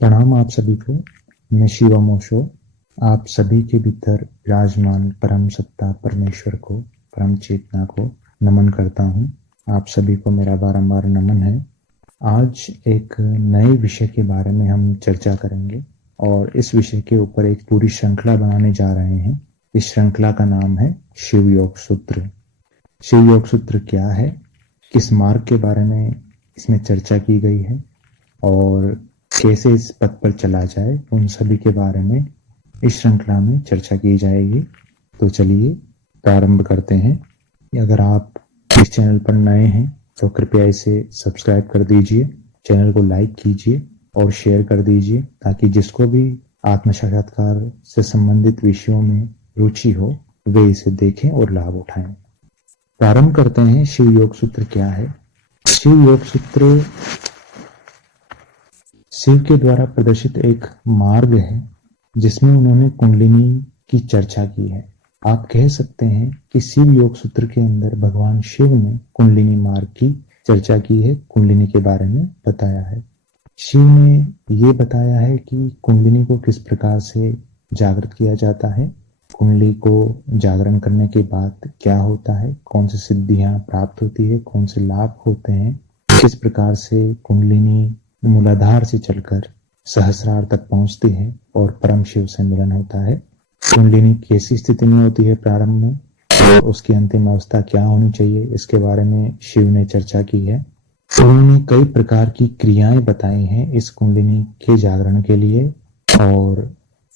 प्रणाम आप सभी को। मैं शिवम ओशो आप सभी के भीतर विराजमान परम सत्ता परमेश्वर को, परम चेतना को नमन करता हूँ। आप सभी को मेरा बारंबार नमन है। आज एक नए विषय के बारे में हम चर्चा करेंगे और इस विषय के ऊपर एक पूरी श्रृंखला बनाने जा रहे हैं। इस श्रृंखला का नाम है शिव योग सूत्र। शिव योग सूत्र क्या है, किस मार्ग के बारे में इसमें चर्चा की गई है और कैसे इस पथ पर चला जाए, उन सभी के बारे में इस श्रृंखला में चर्चा की जाएगी। तो चलिए प्रारंभ करते हैं। अगर आप इस चैनल पर नए हैं तो कृपया इसे सब्सक्राइब कर दीजिए, चैनल को लाइक कीजिए और शेयर कर दीजिए ताकि जिसको भी आत्म साक्षात्कार से संबंधित विषयों में रुचि हो वे इसे देखें और लाभ उठाएं। प्रारंभ करते हैं। शिव योग सूत्र क्या है? शिव योग सूत्र शिव के द्वारा प्रदर्शित एक मार्ग है जिसमें उन्होंने कुंडलिनी की चर्चा की है। आप कह सकते हैं कि शिव योग सूत्र के अंदर भगवान शिव ने कुंडलिनी मार्ग की चर्चा की है, कुंडलिनी के बारे में बताया है। शिव ने ये बताया है कि कुंडलिनी को किस प्रकार से जागृत किया जाता है, कुंडली को जागरण करने के बाद क्या होता है, कौन सी सिद्धियां प्राप्त होती है, कौन से लाभ होते हैं, किस प्रकार से कुंडलिनी मूलाधार से चलकर सहस्रार तक पहुंचती है और परम शिव से मिलन होता है। कुंडलिनी कैसी स्थिति में होती है प्रारंभ में और उसकी अंतिम अवस्था क्या होनी चाहिए, इसके बारे में शिव ने चर्चा की है। उन्होंने कई प्रकार की क्रियाएं बताई हैं इस कुंडलिनी के जागरण के लिए और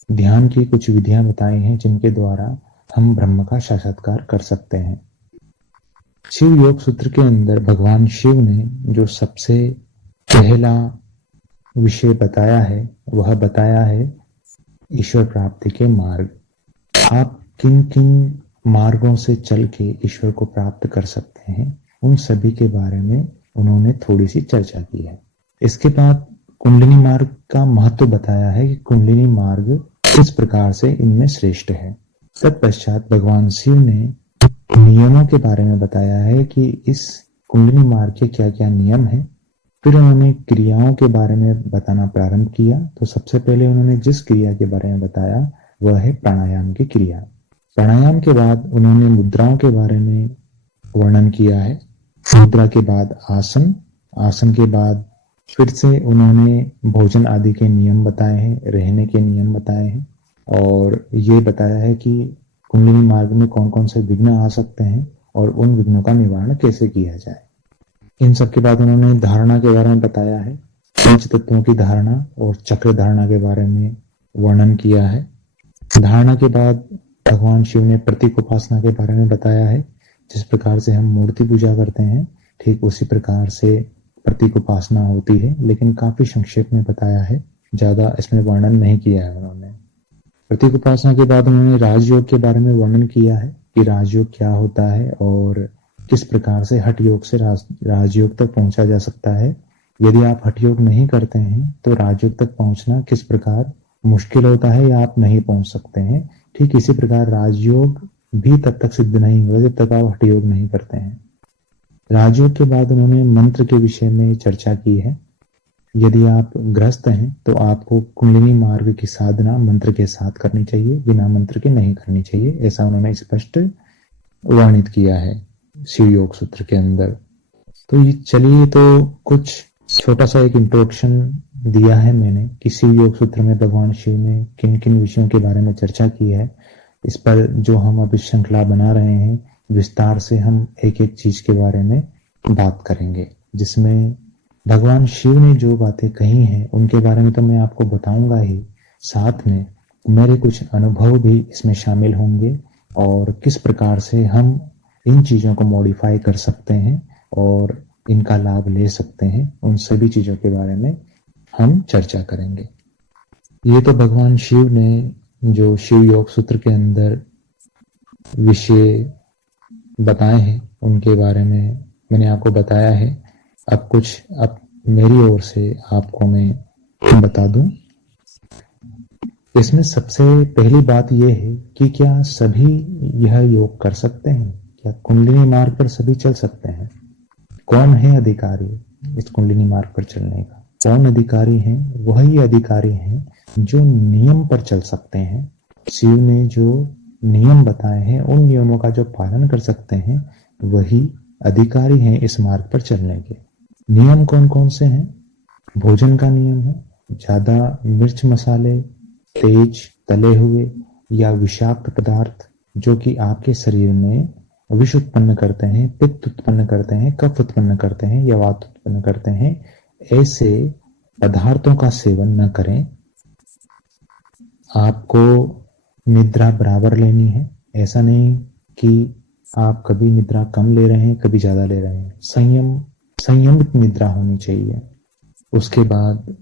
ध्यान की कुछ विधियां बताई हैं जिनके द्वारा हम ब्रह्म का साक्षात्कार कर सकते हैं। शिव योग सूत्र के अंदर भगवान शिव ने जो सबसे पहला विषय बताया है वह बताया है ईश्वर प्राप्ति के मार्ग। आप किन किन मार्गों से चल के ईश्वर को प्राप्त कर सकते हैं, उन सभी के बारे में उन्होंने थोड़ी सी चर्चा की है। इसके बाद कुंडलिनी मार्ग का महत्व बताया है कि कुंडलिनी मार्ग किस प्रकार से इनमें श्रेष्ठ है। तत्पश्चात भगवान शिव ने नियमों के बारे में बताया है कि इस कुंडलिनी मार्ग के क्या क्या नियम है। फिर उन्होंने क्रियाओं के बारे में बताना प्रारंभ किया। तो सबसे पहले उन्होंने जिस क्रिया के बारे में बताया वह है प्राणायाम की क्रिया। प्राणायाम के बाद उन्होंने मुद्राओं के बारे में वर्णन किया है। मुद्रा के बाद आसन, आसन के बाद फिर से उन्होंने भोजन आदि के नियम बताए हैं, रहने के नियम बताए हैं और ये बताया है कि कुंडलिनी मार्ग में कौन कौन से विघ्न आ सकते हैं और उन विघ्नों का निवारण कैसे किया जाए। इन सब के बाद उन्होंने धारणा के बारे में बताया है, पंच तत्वों की धारणा और चक्र धारणा के बारे में वर्णन किया है। धारणा के बाद भगवान शिव ने प्रतीक उपासना के बारे में बताया है। जिस प्रकार से हम मूर्ति पूजा करते हैं ठीक उसी प्रकार से प्रतीक उपासना होती है, लेकिन काफी संक्षेप में बताया है, ज्यादा इसमें वर्णन नहीं किया है उन्होंने। प्रतीक उपासना के बाद उन्होंने राजयोग के बारे में वर्णन किया है कि राजयोग क्या होता है और किस प्रकार से हठ योग से राजयोग तक पहुंचा जा सकता है। यदि आप हठ योग नहीं करते हैं तो राजयोग तक पहुंचना किस प्रकार मुश्किल होता है या आप नहीं पहुंच सकते हैं। ठीक इसी प्रकार राजयोग भी तब तक सिद्ध नहीं होगा जब तक आप हठ योग नहीं करते हैं। राजयोग के बाद उन्होंने मंत्र के विषय में चर्चा की है। यदि आप गृहस्थ हैं तो आपको कुंडलिनी मार्ग की साधना मंत्र के साथ करनी चाहिए, बिना मंत्र के नहीं करनी चाहिए, ऐसा उन्होंने स्पष्ट वर्णित किया है शिव योग सूत्र के अंदर। तो ये चलिए तो कुछ छोटा सा एक इंट्रोडक्शन दिया है मैंने कि शिव योग सूत्र में भगवान शिव ने किन किन विषयों के बारे में चर्चा की है। इस पर जो हम अभी श्रृंखला बना रहे हैं विस्तार से हम एक एक चीज के बारे में बात करेंगे, जिसमें भगवान शिव ने जो बातें कही हैं उनके बारे में तो मैं आपको बताऊंगा ही, साथ में मेरे कुछ अनुभव भी इसमें शामिल होंगे और किस प्रकार से हम इन चीजों को मॉडिफाई कर सकते हैं और इनका लाभ ले सकते हैं, उन सभी चीजों के बारे में हम चर्चा करेंगे। ये तो भगवान शिव ने जो शिव योग सूत्र के अंदर विषय बताए हैं उनके बारे में मैंने आपको बताया है। अब मेरी ओर से आपको मैं बता दूं। इसमें सबसे पहली बात यह है कि क्या सभी यह योग कर सकते हैं, क्या कुंडलिनी मार्ग पर सभी चल सकते हैं? कौन है अधिकारी इस कुंडलिनी मार्ग पर चलने का? कौन अधिकारी हैं? वही अधिकारी हैं जो नियम पर चल सकते हैं। शिव ने जो नियम बताए हैं उन नियमों का जो पालन कर सकते हैं वही अधिकारी हैं इस मार्ग पर चलने के। नियम कौन कौन से हैं? भोजन का नियम है, ज्यादा मिर्च मसाले, तेज तले हुए या विषाक्त पदार्थ जो कि आपके शरीर में विष उत्पन्न करते हैं, पित्त उत्पन्न करते हैं, कफ उत्पन्न करते हैं या वात उत्पन्न करते हैं, ऐसे पदार्थों का सेवन न करें। आपको निद्रा बराबर लेनी है, ऐसा नहीं कि आप कभी निद्रा कम ले रहे हैं कभी ज्यादा ले रहे हैं। संयमित निद्रा होनी चाहिए। उसके बाद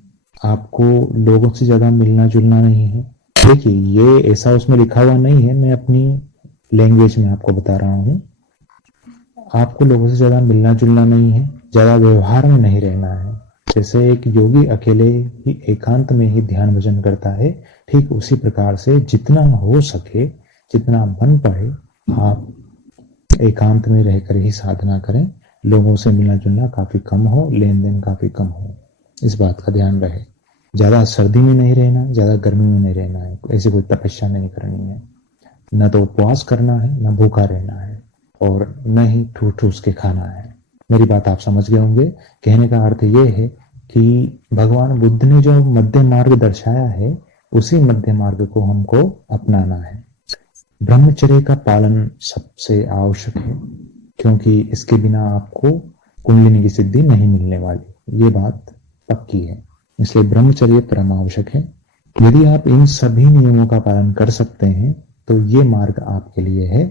आपको लोगों से ज्यादा मिलना जुलना नहीं है। देखिए, ये ऐसा उसमें लिखा हुआ नहीं है, मैं अपनी लैंग्वेज में आपको बता रहा हूँ। आपको लोगों से ज्यादा मिलना जुलना नहीं है, ज्यादा व्यवहार में नहीं रहना है। जैसे एक योगी अकेले ही एकांत में ही ध्यान भजन करता है, ठीक उसी प्रकार से जितना हो सके, जितना बन पड़े, आप एकांत में रहकर ही साधना करें। लोगों से मिलना जुलना काफी कम हो, लेन देन काफी कम हो, इस बात का ध्यान रहे। ज्यादा सर्दी में नहीं रहना, ज्यादा गर्मी में नहीं रहना है, ऐसी कोई तपस्या नहीं करनी है। न तो उपवास करना है, न भूखा रहना है, और न ही ठूस ठूस के खाना है। मेरी बात आप समझ गए होंगे। कहने का अर्थ ये है कि भगवान बुद्ध ने जो मध्य मार्ग दर्शाया है, उसी मध्य मार्ग को हमको अपनाना है। ब्रह्मचर्य का पालन सबसे आवश्यक है, क्योंकि इसके बिना आपको कुंडलिनी की सिद्धि नहीं मिलने वाली, ये बात पक्की है। इसलिए ब्रह्मचर्य परम आवश्यक है। यदि आप इन सभी नियमों का पालन कर सकते हैं तो ये मार्ग आपके लिए है,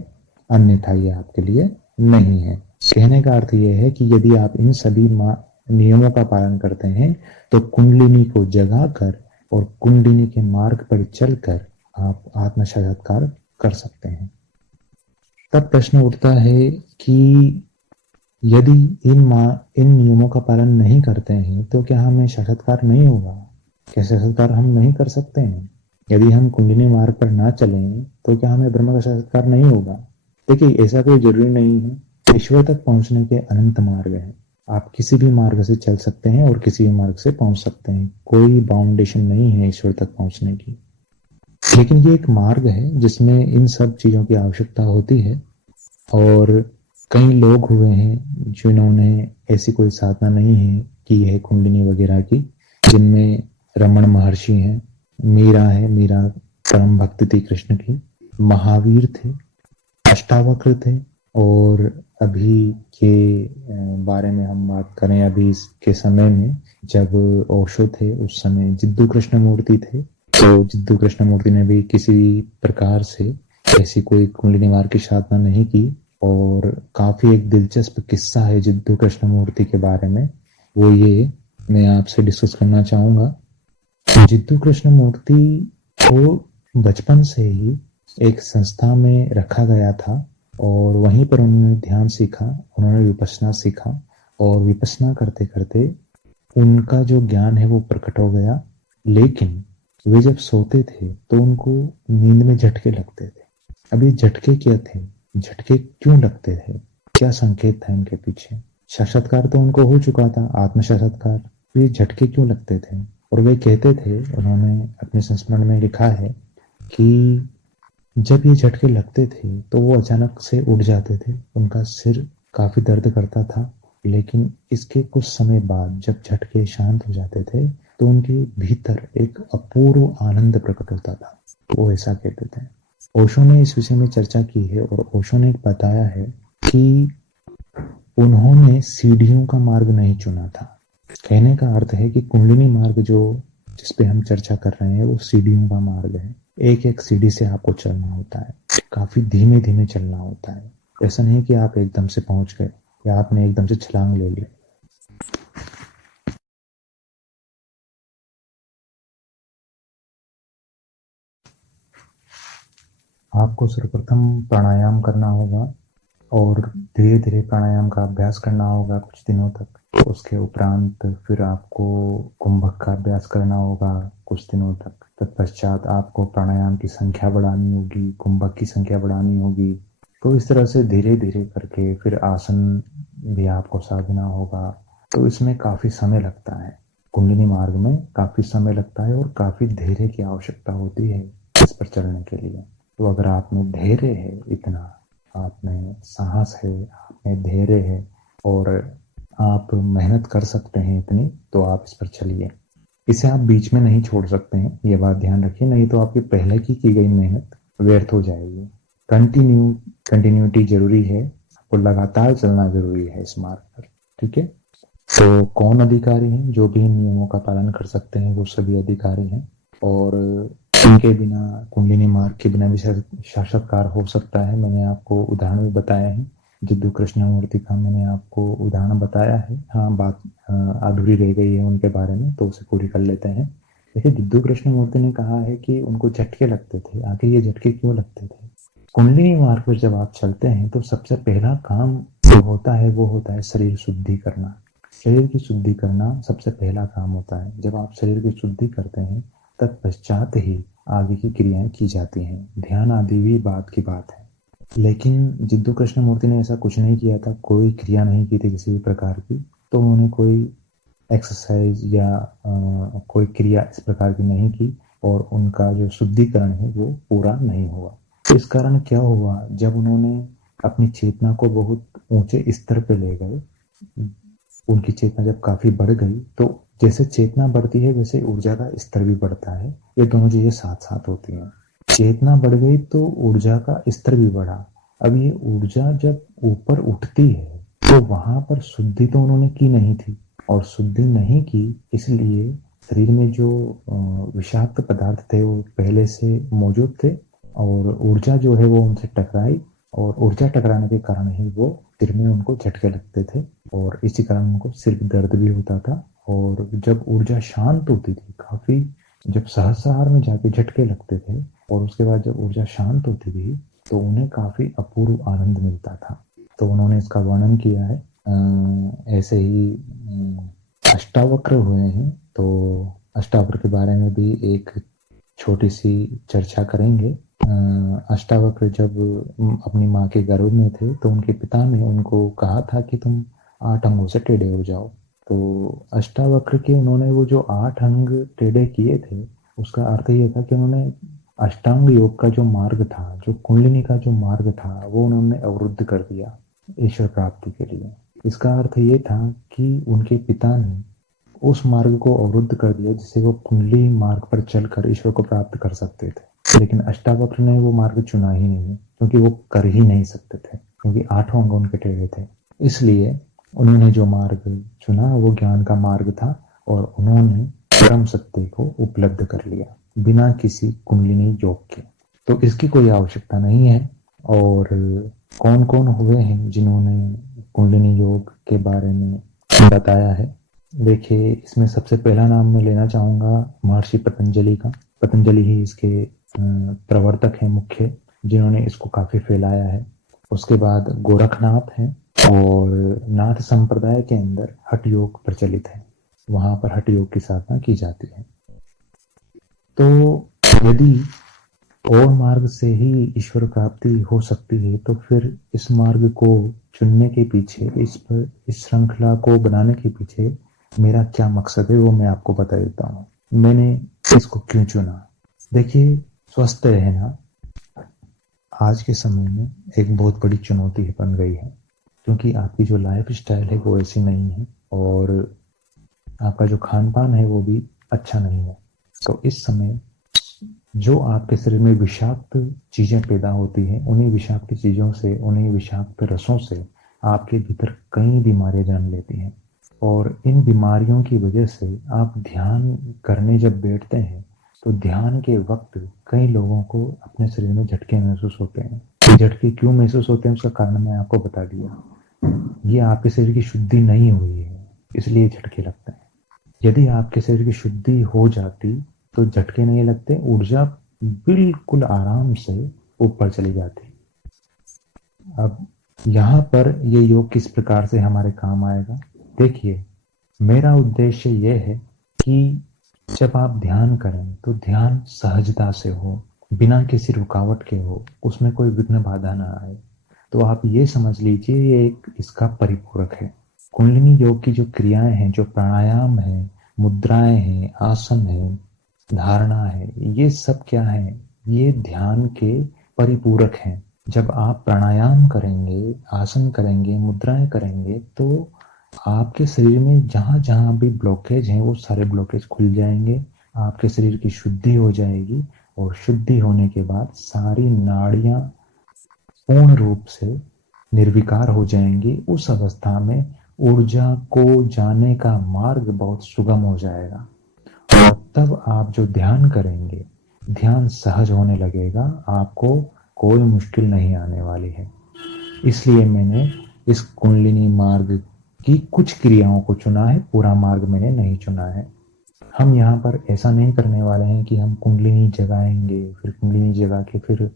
अन्यथा ये आपके लिए नहीं है। कहने का अर्थ यह है कि यदि आप इन सभी नियमों का पालन करते हैं तो कुंडलिनी को जगाकर और कुंडलिनी के मार्ग पर चलकर आप आत्म साक्षात्कार कर सकते हैं। तब प्रश्न उठता है कि यदि इन नियमों का पालन नहीं करते हैं तो क्या हमें साक्षात्कार नहीं होगा? क्या साक्षात्कार हम नहीं कर सकते हैं? यदि हम कुंडलिनी मार्ग पर ना चलें तो क्या हमें ब्रह्म का साक्षात्कार नहीं होगा? देखिए, ऐसा कोई जरूरी नहीं है। ईश्वर तक पहुंचने के अनंत मार्ग हैं। आप किसी भी मार्ग से चल सकते हैं और किसी भी मार्ग से पहुंच सकते हैं। कोई बाउंडेशन नहीं है ईश्वर तक पहुंचने की। लेकिन ये एक मार्ग है जिसमें इन सब चीजों की आवश्यकता होती है। और कई लोग हुए हैं जिन्होंने ऐसी कोई साधना नहीं है की है कुंडलिनी वगैरह की, जिनमें रमण महर्षि हैं, मीरा है, मीरा परम भक्त थी कृष्ण की, महावीर थे, अष्टावक्र थे, और अभी के बारे में हम बात करें, अभी के समय में जब ओशो थे उस समय जिद्दू कृष्ण मूर्ति थे। तो जिद्दू कृष्ण मूर्ति ने भी किसी प्रकार से ऐसी कोई कुंडलिनी मार्ग की साधना नहीं की। और काफी एक दिलचस्प किस्सा है जिद्दू कृष्ण मूर्ति के बारे में, वो ये मैं आपसे डिस्कस करना चाहूंगा। जिद्दू कृष्ण मूर्ति को बचपन से ही एक संस्था में रखा गया था और वहीं पर उन्होंने ध्यान सीखा, उन्होंने विपश्यना सीखा, और विपश्यना करते करते उनका जो ज्ञान है वो प्रकट हो गया। लेकिन वे जब सोते थे तो उनको नींद में झटके लगते थे। अब ये झटके क्या थे, झटके क्यों लगते थे, क्या संकेत था इनके पीछे? साक्षात्कार तो उनको हो चुका था, आत्म साक्षात्कार, तो ये झटके क्यों लगते थे? और वे कहते थे, उन्होंने अपने संस्मरण में लिखा है कि जब ये झटके लगते थे तो वो अचानक से उठ जाते थे, उनका सिर काफी दर्द करता था, लेकिन इसके कुछ समय बाद जब झटके शांत हो जाते थे तो उनके भीतर एक अपूर्व आनंद प्रकट होता था। वो ऐसा कहते थे। ओशो ने इस विषय में चर्चा की है और ओशो ने बताया है कि उन्होंने सीढ़ियों का मार्ग नहीं चुना था। कहने का अर्थ है कि कुंडलिनी मार्ग जो जिस पे हम चर्चा कर रहे हैं वो सीढ़ियों का मार्ग है। एक एक सीढ़ी से आपको चलना होता है, काफी धीमे धीमे चलना होता है। ऐसा नहीं कि आप एकदम से पहुंच गए या आपने एकदम से छलांग ले ली। आपको सर्वप्रथम प्राणायाम करना होगा और धीरे धीरे प्राणायाम का अभ्यास करना होगा कुछ दिनों तक। उसके उपरांत फिर आपको कुंभक का अभ्यास करना होगा कुछ दिनों तक। तत्पश्चात आपको प्राणायाम की संख्या बढ़ानी होगी, कुंभक की संख्या बढ़ानी होगी। तो इस तरह से धीरे धीरे करके फिर आसन भी आपको साधना होगा। तो इसमें काफी समय लगता है। कुंडलिनी मार्ग में काफी समय लगता है और काफी धैर्य की आवश्यकता होती है इस पर चलने के लिए। तो अगर आप में धैर्य है, इतना आप में साहस है, आप में धैर्य है और आप मेहनत कर सकते हैं इतनी, तो आप इस पर चलिए। इसे आप बीच में नहीं छोड़ सकते हैं, ये बात ध्यान रखिए, नहीं तो आपकी पहले की गई मेहनत व्यर्थ हो जाएगी। कंटिन्यूटी जरूरी है, आपको लगातार चलना जरूरी है इस मार्ग पर। ठीक है, तो कौन अधिकारी हैं? जो भी इन नियमों का पालन कर सकते हैं वो सभी अधिकारी हैं, और इनके बिना, कुंडलिनी मार्ग के बिना भी साक्षात्कार हो सकता है। मैंने आपको उदाहरण भी बताया है, जिद्दू कृष्णमूर्ति का मैंने आपको उदाहरण बताया है। हाँ, बात अधूरी रह गई है उनके बारे में, तो उसे पूरी कर लेते हैं। देखिए, जिद्दू कृष्णमूर्ति ने कहा है कि उनको झटके लगते थे। आगे ये झटके क्यों लगते थे? कुंडलिनी मार्ग पर जब आप चलते हैं तो सबसे पहला काम जो होता है वो होता है शरीर शुद्धि करना। शरीर की शुद्धि करना सबसे पहला काम होता है। जब आप शरीर की शुद्धि करते हैं तत्पश्चात ही आगे की क्रियाएं की जाती हैं। ध्यान आदि भी बात की बात है, लेकिन जिद्दू कृष्णमूर्ति ने ऐसा कुछ नहीं किया था, कोई क्रिया नहीं की थी किसी भी प्रकार की। तो उन्होंने कोई एक्सरसाइज या कोई क्रिया इस प्रकार की नहीं की, और उनका जो शुद्धिकरण है वो पूरा नहीं हुआ। तो इस कारण क्या हुआ, जब उन्होंने अपनी चेतना को बहुत ऊंचे स्तर पे ले गए, उनकी चेतना जब काफी बढ़ गई, तो जैसे चेतना बढ़ती है वैसे ऊर्जा का स्तर भी बढ़ता है। ये दोनों चीजें साथ साथ होती हैं। चेतना बढ़ गई तो ऊर्जा का स्तर भी बढ़ा। अब ये ऊर्जा जब ऊपर उठती है तो वहां पर शुद्धि तो उन्होंने की नहीं थी, और शुद्धि नहीं की इसलिए शरीर में जो विषाक्त पदार्थ थे वो पहले से मौजूद थे, और ऊर्जा जो है वो उनसे टकराई, और ऊर्जा टकराने के कारण ही वो सिर में उनको झटके लगते थे, और इसी कारण उनको सिर दर्द भी होता था। और जब ऊर्जा शांत होती थी काफी, जब सहस्रार में जाके झटके लगते थे और उसके बाद जब ऊर्जा शांत होती थी तो उन्हें काफी अपूर्व आनंद मिलता था। तो उन्होंने इसका वर्णन किया है। ऐसे ही अष्टावक्र हुए हैं, तो अष्टावक्र के बारे में भी एक छोटी सी चर्चा करेंगे। अष्टावक्र जब अपनी माँ के गर्भ में थे तो उनके पिता ने उनको कहा था कि तुम 8 अंगों से टेढ़े हो जाओ। तो अष्टावक्र के उन्होंने वो जो 8 अंग टेढ़े किए थे, उसका अर्थ ये था कि उन्होंने अष्टांग योग का जो मार्ग था, जो कुंडलिनी का जो मार्ग था, वो उन्होंने अवरुद्ध कर दिया ईश्वर प्राप्ति के लिए। इसका अर्थ ये था कि उनके पिता ने उस मार्ग को अवरुद्ध कर दिया जिससे वो कुंडली मार्ग पर चलकर ईश्वर को प्राप्त कर सकते थे। लेकिन अष्टावक्र ने वो मार्ग चुना ही नहीं, क्योंकि वो कर ही नहीं सकते थे, क्योंकि 8 अंग उनके टेढ़े थे। इसलिए उन्होंने जो मार्ग चुना वो ज्ञान का मार्ग था, और उन्होंने परम सत्य को उपलब्ध कर लिया बिना किसी कुंडलिनी योग के। तो इसकी कोई आवश्यकता नहीं है। और कौन कौन हुए हैं जिन्होंने कुंडलिनी योग के बारे में बताया है? देखिए, इसमें सबसे पहला नाम मैं लेना चाहूंगा महर्षि पतंजलि का। पतंजलि ही इसके प्रवर्तक हैं मुख्य, जिन्होंने इसको काफी फैलाया है। उसके बाद गोरखनाथ हैं, और नाथ संप्रदाय के अंदर हठ योग प्रचलित है, वहां पर हठ योग की साधना की जाती है। तो यदि और मार्ग से ही ईश्वर प्राप्ति हो सकती है तो फिर इस मार्ग को चुनने के पीछे, इस श्रृंखला को बनाने के पीछे मेरा क्या मकसद है वो मैं आपको बता देता हूँ। मैंने इसको क्यों चुना? देखिए, स्वस्थ रहना आज के समय में एक बहुत बड़ी चुनौती बन गई है, क्योंकि आपकी जो लाइफ स्टाइल है वो ऐसी नहीं है, और आपका जो खान पान है वो भी अच्छा नहीं है। तो इस समय जो आपके शरीर में विषाक्त चीजें पैदा होती हैं, उन्हीं विषाक्त चीजों से, उन्हीं विषाक्त रसों से आपके भीतर कई बीमारियां जन्म लेती हैं। और इन बीमारियों की वजह से आप ध्यान करने जब बैठते हैं तो ध्यान के वक्त कई लोगों को अपने शरीर में झटके महसूस होते हैं। ये झटके क्यों महसूस होते हैं उसका कारण मैं आपको बता दिया। ये आपके शरीर की शुद्धि नहीं हुई है, इसलिए झटके लगते हैं। यदि आपके शरीर की शुद्धि हो जाती तो झटके नहीं लगते, ऊर्जा बिल्कुल आराम से ऊपर चली जाती। अब यहाँ पर ये योग किस प्रकार से हमारे काम आएगा? देखिए, मेरा उद्देश्य यह है कि जब आप ध्यान करें तो ध्यान सहजता से हो, बिना किसी रुकावट के हो, उसमें कोई विघ्न बाधा ना आए। तो आप ये समझ लीजिए ये एक इसका परिपूरक है। कुंडलिनी योग की जो क्रियाएं हैं, जो प्राणायाम है, मुद्राएं हैं, आसन है, धारणा है, ये सब क्या है? ये ध्यान के परिपूरक हैं। जब आप प्राणायाम करेंगे, आसन करेंगे, मुद्राएं करेंगे, तो आपके शरीर में जहां जहां भी ब्लॉकेज हैं वो सारे ब्लॉकेज खुल जाएंगे, आपके शरीर की शुद्धि हो जाएगी, और शुद्धि होने के बाद सारी नाड़ियां पूर्ण रूप से निर्विकार हो जाएंगी। उस अवस्था में ऊर्जा को जाने का मार्ग बहुत सुगम हो जाएगा, और तब आप जो ध्यान करेंगे, ध्यान सहज होने लगेगा, आपको कोई मुश्किल नहीं आने वाली है। इसलिए मैंने इस कुंडलिनी मार्ग की कुछ क्रियाओं को चुना है, पूरा मार्ग मैंने नहीं चुना है। हम यहाँ पर ऐसा नहीं करने वाले हैं कि हम कुंडलिनी जगाएंगे, फिर कुंडलिनी जगा के फिर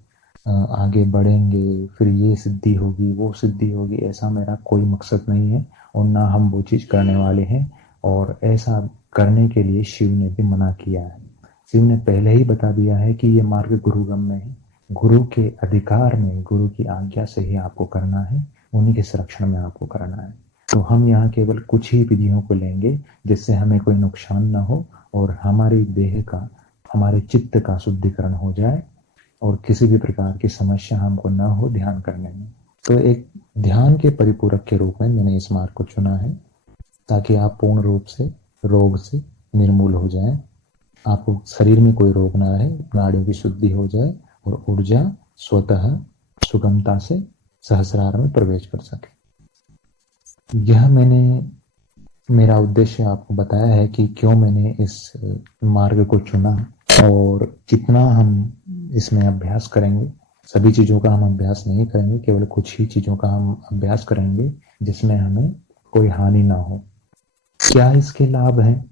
आगे बढ़ेंगे, फिर ये सिद्धि होगी, वो सिद्धि होगी। ऐसा मेरा कोई मकसद नहीं है, और ना हम वो चीज़ करने वाले हैं। और ऐसा करने के लिए शिव ने भी मना किया है। शिव ने पहले ही बता दिया है कि ये मार्ग गुरुगम में है, गुरु के अधिकार में, गुरु की आज्ञा से ही आपको करना है, उन्हीं के संरक्षण में आपको करना है। तो हम यहाँ केवल कुछ ही विधियों को लेंगे जिससे हमें कोई नुकसान ना हो, और हमारी देह का, हमारे चित्त का शुद्धिकरण हो जाए, और किसी भी प्रकार की समस्या हमको ना हो ध्यान करने में। तो एक ध्यान के परिपूरक के रूप में मैंने इस मार्ग को चुना है, ताकि आप पूर्ण रूप से रोग से निर्मूल हो जाएं, आपको शरीर में कोई रोग ना रहे, नाड़ियों की शुद्धि हो जाए, और ऊर्जा स्वतः सुगमता से सहस्रार में प्रवेश कर सके। यह मैंने मेरा उद्देश्य आपको बताया है कि क्यों मैंने इस मार्ग को चुना, और कितना हम इसमें अभ्यास करेंगे। सभी चीज़ों का हम अभ्यास नहीं करेंगे, केवल कुछ ही चीज़ों का हम अभ्यास करेंगे जिसमें हमें कोई हानि ना हो। क्या इसके लाभ हैं?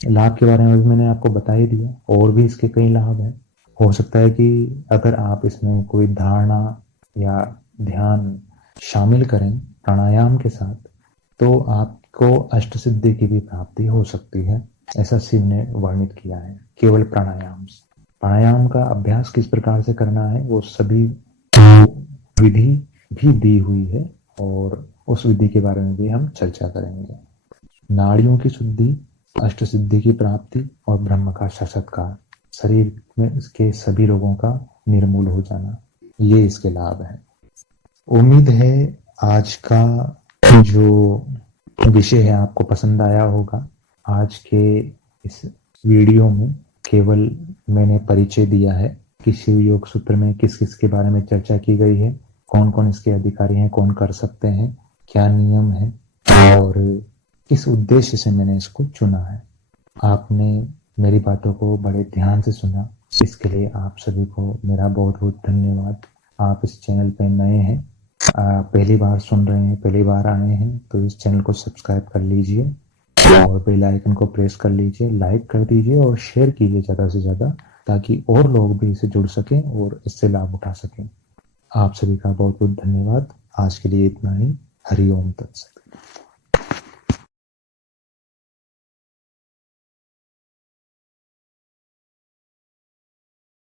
लाभ के बारे में भी मैंने आपको बता ही दिया, और भी इसके कई लाभ हैं। हो सकता है कि अगर आप इसमें कोई धारणा या ध्यान शामिल करें प्राणायाम के साथ, तो आपको अष्ट सिद्धि की भी प्राप्ति हो सकती है, ऐसा शिव ने वर्णित किया है। केवल प्राणायाम से, प्राणायाम का अभ्यास किस प्रकार से करना है वो सभी विधि भी दी हुई है, और उस विधि के बारे में भी हम चर्चा करेंगे। नाड़ियों की शुद्धि, अष्ट सिद्धि की प्राप्ति, और ब्रह्म का साक्षात्कार, शरीर में इसके सभी रोगों का निर्मूल हो जाना, ये इसके लाभ है। उम्मीद है आज का जो विषय है आपको पसंद आया होगा। आज के इस वीडियो में केवल मैंने परिचय दिया है कि शिव योग सूत्र में किस किस के बारे में चर्चा की गई है, कौन कौन इसके अधिकारी हैं, कौन कर सकते हैं, क्या नियम है, और किस उद्देश्य से मैंने इसको चुना है। आपने मेरी बातों को बड़े ध्यान से सुना, इसके लिए आप सभी को मेरा बहुत बहुत धन्यवाद। आप इस चैनल पे नए हैं, पहली बार सुन रहे हैं, पहली बार आए हैं, तो इस चैनल को सब्सक्राइब कर लीजिए, और बेल आइकन को प्रेस कर लीजिए, लाइक कर दीजिए, और शेयर कीजिए ज़्यादा से ज़्यादा, ताकि और लोग भी इसे जुड़ सकें और इससे लाभ उठा सकें। आप सभी का बहुत बहुत धन्यवाद। आज के लिए इतना ही। हरि ओम तत्सत।